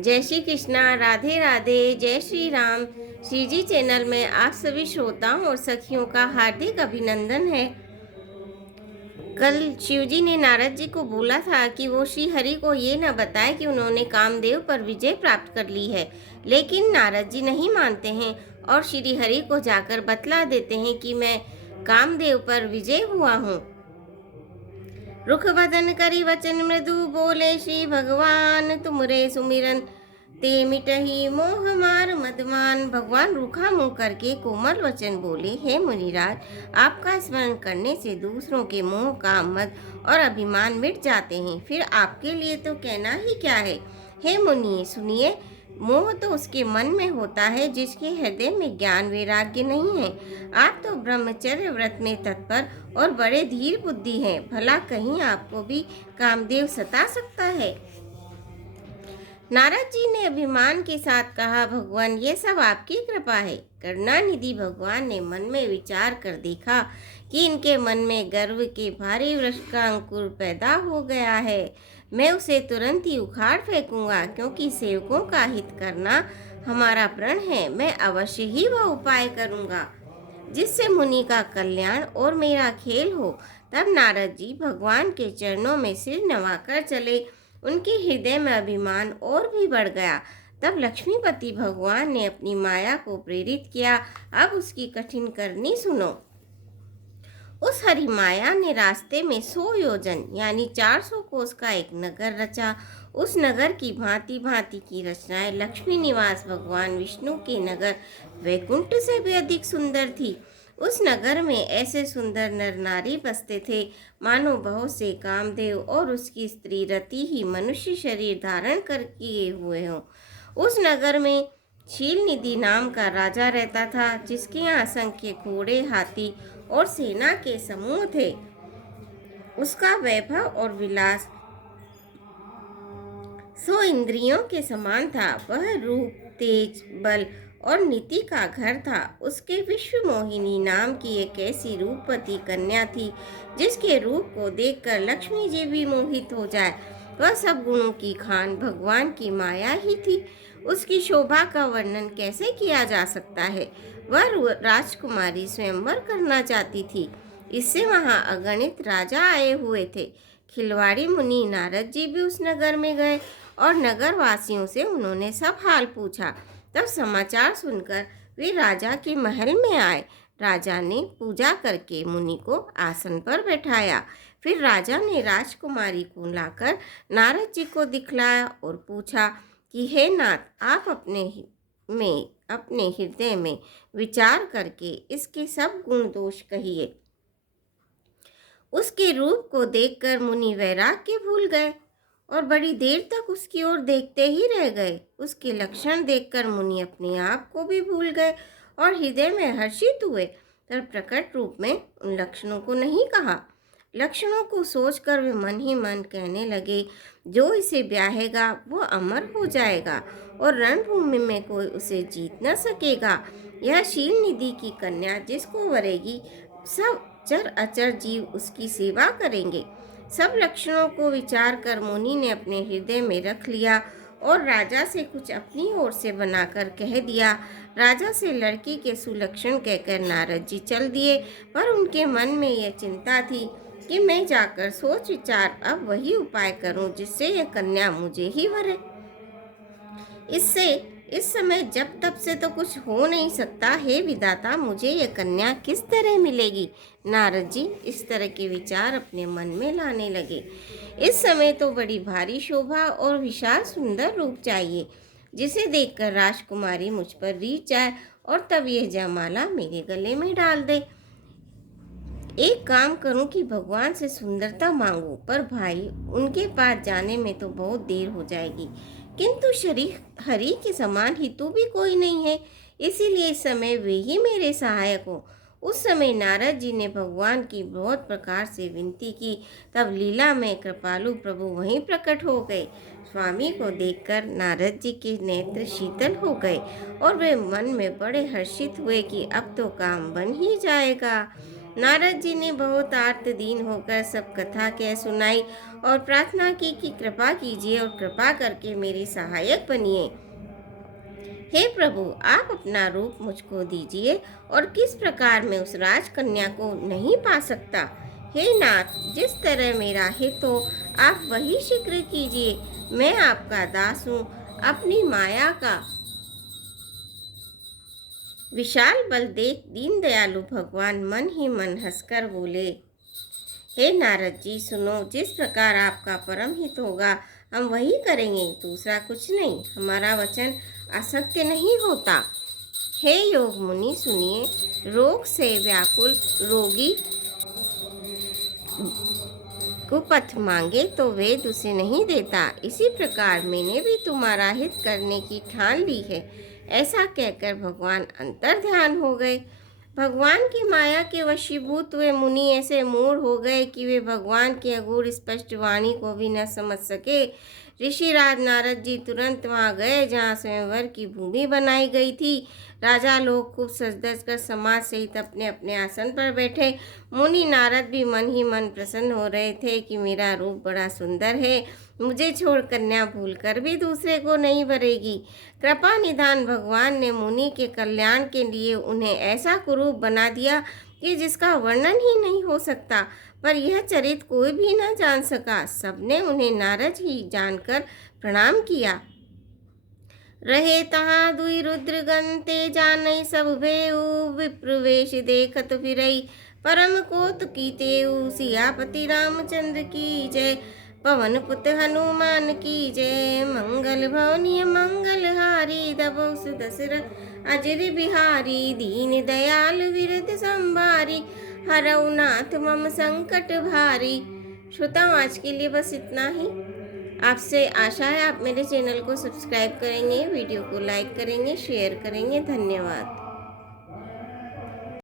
जय श्री कृष्णा, राधे राधे, जय श्री राम। श्री जी चैनल में आप सभी श्रोताओं और सखियों का हार्दिक अभिनंदन है। कल शिव जी ने नारद जी को बोला था कि वो श्री हरि को ये न बताए कि उन्होंने कामदेव पर विजय प्राप्त कर ली है, लेकिन नारद जी नहीं मानते हैं और श्री हरि को जाकर बतला देते हैं कि मैं कामदेव पर विजय हुआ हूँ। रुख बदन करी वचन मृदु बोले श्री भगवान, तुमरे सुमिरन ते मिटही मोह मार मदमान। भगवान रूखा मुंह करके कोमल वचन बोले, हे मुनिराज, आपका स्मरण करने से दूसरों के मोह काम मद और अभिमान मिट जाते हैं। फिर आपके लिए तो कहना ही क्या है। हे मुनि सुनिए, मोह तो उसके मन में होता है जिसके हृदय में ज्ञान वैराग्य नहीं है। आप तो ब्रह्मचर्य व्रत में तत्पर और बड़े धीर बुद्धि हैं, भला कहीं आपको भी कामदेव सता सकता है। नारद जी ने अभिमान के साथ कहा, भगवान ये सब आपकी कृपा है। करुणानिधि भगवान ने मन में विचार कर देखा कि इनके मन में गर्व के भारी वृक्ष का अंकुर पैदा हो गया है। मैं उसे तुरंत ही उखाड़ फेंकूंगा, क्योंकि सेवकों का हित करना हमारा प्रण है। मैं अवश्य ही वह उपाय करूंगा जिससे मुनि का कल्याण और मेरा खेल हो। तब नारद जी भगवान के चरणों में सिर नवाकर चले। उनके हृदय में अभिमान और भी बढ़ गया। तब लक्ष्मीपति भगवान ने अपनी माया को प्रेरित किया। अब उसकी कठिन करनी सुनो। उस हरि माया ने रास्ते में 100 योजन यानी 400 कोस का एक नगर रचा। उस नगर की भांति भांति की रचनाएं लक्ष्मी निवास भगवान विष्णु के नगर वैकुंठ से भी अधिक सुंदर थी। उस नगर में ऐसे सुंदर नर नारी बसते थे मानो बहुत से कामदेव और उसकी स्त्री रति ही मनुष्य शरीर धारण कर किए हुए हों। उस नगर में शील निधि नाम का राजा रहता था, जिसके यहाँ असंख्य घोड़े, हाथी और सेना के समूह थे। उसका वैभव और विलास 100 इंद्रियों के समान था। वह रूप, तेज, बल और नीति का घर था। उसके विश्व मोहिनी नाम की एक ऐसी रूपवती कन्या थी जिसके रूप को देखकर लक्ष्मी जी भी मोहित हो जाए। वह सब गुणों की खान भगवान की माया ही थी। उसकी शोभा का वर्णन कैसे किया जा सकता है। वह राजकुमारी स्वयंवर करना चाहती थी। इससे वहां अगणित राजा आए हुए थे। खिलवाड़ी मुनि नारद जी भी उस नगर में गए और नगर वासियों से उन्होंने सब हाल पूछा। तब समाचार सुनकर वे राजा के महल में आए। राजा ने पूजा करके मुनि को आसन पर बैठाया। फिर राजा ने राजकुमारी को लाकर नारद जी को दिखलाया और पूछा कि हे नाथ, आप अपने हृदय में विचार करके इसके सब गुण दोष कहिए। उसके रूप को देखकर मुनि वैराग्य भूल गए और बड़ी देर तक उसकी ओर देखते ही रह गए। उसके लक्षण देखकर मुनि अपने आप को भी भूल गए और हृदय में हर्षित हुए। तब प्रकट रूप में उन लक्षणों को नहीं कहा। लक्षणों को सोचकर वे मन ही मन कहने लगे, जो इसे ब्याहेगा वो अमर हो जाएगा और रणभूमि में कोई उसे जीत न सकेगा। यह शील निधि की कन्या जिसको वरेगी, सब चर अचर जीव उसकी सेवा करेंगे। सब लक्षणों को विचार कर मुनि ने अपने हृदय में रख लिया और राजा से कुछ अपनी ओर से बनाकर कह दिया। राजा से लड़की के सुलक्षण कहकर नारद जी चल दिए, पर उनके मन में यह चिंता थी कि मैं जाकर सोच विचार अब वही उपाय करूं जिससे यह कन्या मुझे ही वरे। इससे इस समय जब तब से तो कुछ हो नहीं सकता। हे विधाता, मुझे यह कन्या किस तरह मिलेगी। नारद जी इस तरह के विचार अपने मन में लाने लगे। इस समय तो बड़ी भारी शोभा और विशाल सुंदर रूप चाहिए, जिसे देखकर राजकुमारी मुझ पर रीझ जाए और तब यह जयमाला मेरे गले में डाल दे। एक काम करूं कि भगवान से सुंदरता मांगूं, पर भाई उनके पास जाने में तो बहुत देर हो जाएगी, किंतु शरीर हरि के समान हितु भी कोई नहीं है, इसीलिए इस समय वे ही मेरे सहायक हो। उस समय नारद जी ने भगवान की बहुत प्रकार से विनती की। तब लीला में कृपालु प्रभु वहीं प्रकट हो गए। स्वामी को देखकर नारद जी के नेत्र शीतल हो गए और वे मन में बड़े हर्षित हुए कि अब तो काम बन ही जाएगा। नारद जी ने बहुत आर्तदीन होकर सब कथा कह सुनाई और प्रार्थना की कि कृपा कीजिए और कृपा करके मेरे सहायक बनिए। हे प्रभु, आप अपना रूप मुझको दीजिए और किस प्रकार मैं उस राजकन्या को नहीं पा सकता। हे नाथ, जिस तरह मेरा हित हो आप वही शीघ्र कीजिए। मैं आपका दास हूँ। अपनी माया का विशाल बल देख दीन दयालु भगवान मन ही मन हंसकर बोले, हे नारद जी सुनो, जिस प्रकार आपका परम हित होगा हम वही करेंगे, दूसरा कुछ नहीं। हमारा वचन असत्य नहीं होता। हे योग मुनि सुनिए, रोग से व्याकुल रोगी कुपथ मांगे तो वेद उसे नहीं देता। इसी प्रकार मैंने भी तुम्हारा हित करने की ठान ली है। ऐसा कहकर भगवान अंतर ध्यान हो गए। भगवान की माया के वशीभूत हुए मुनि ऐसे मूढ़ हो गए कि वे भगवान की अगूढ़ स्पष्ट वाणी को भी न समझ सके। ऋषिराज नारद जी तुरंत वहां गए जहाँ स्वयंवर की भूमि बनाई गई थी। राजा लोग खूब सज धज कर समाज सहित अपने अपने आसन पर बैठे। मुनि नारद भी मन ही मन प्रसन्न हो रहे थे कि मेरा रूप बड़ा सुंदर है, मुझे छोड़ कन्या भूलकर भी दूसरे को नहीं वरेगी। कृपा निधान भगवान ने मुनि के कल्याण के लिए उन्हें ऐसा कुरूप बना दिया कि जिसका वर्णन ही नहीं हो सकता। पर यह चरित्र कोई भी न जान सका। सबने उन्हें नारद ही जानकर प्रणाम किया। रहे तहाँ दुई रुद्र गण ते जानई सब भेऊ, विप्रवेश देखत फिरई परम कौतुकी तेऊ। सियापति रामचंद्र की जय, पवन पुत हनुमान की जय। मंगल भवनीय मंगल हारी, दबो सुदशरथ अजर बिहारी। दीन दयाल विरद संभारी, हरऊ नाथ मम संकट भारी। श्रोताओं, आज के लिए बस इतना ही। आपसे आशा है आप मेरे चैनल को सब्सक्राइब करेंगे, वीडियो को लाइक करेंगे, शेयर करेंगे। धन्यवाद।